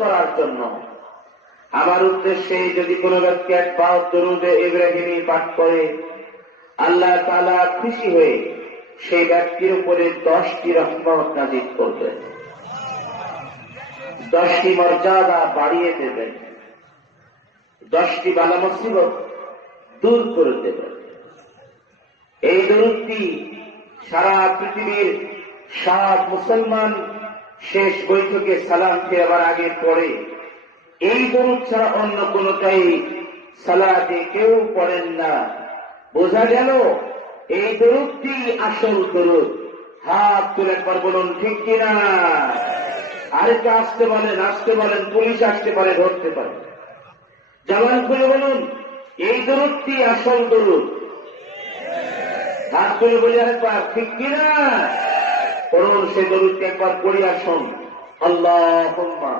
করার জন্য। আমার উদ্দেশ্যে যদি কোনো ব্যক্তি একবার দরুদে ইব্রাহিমী পাঠ করে, আল্লাহ তাআলা খুশি হয়ে সেই ব্যক্তির উপরে 10টি রহমত নাযিল করবেন, 10টি মর্যাদা বাড়িয়ে দেবেন, 10টি বালা মুসিবত দূর করে দেবেন। এই দরুদটি সারা পৃথিবীর সব মুসলমান শেষ বৈঠকে সালাম ফেরাবার আগে পড়ে। এই দরুদ ছাড়া অন্য কোনটাই সালাতে কেউ পড়েন না। বোঝা গেল এই দরুদটি আসল দরুদ। হাত তুলে একবার বলুন ঠিক কিনা। আরেকটা আসতে বলেন, পুলিশ আসতে পারে, ধরতে পারে। জবান খুলে বলুন এই দরুদটি আসল দরুদ। হাত তুলে বলি আরেকবার ঠিক কিনা। পড়ুন সেই দরুদটি একবার পড়ি আসুন। আল্লাহুম্মা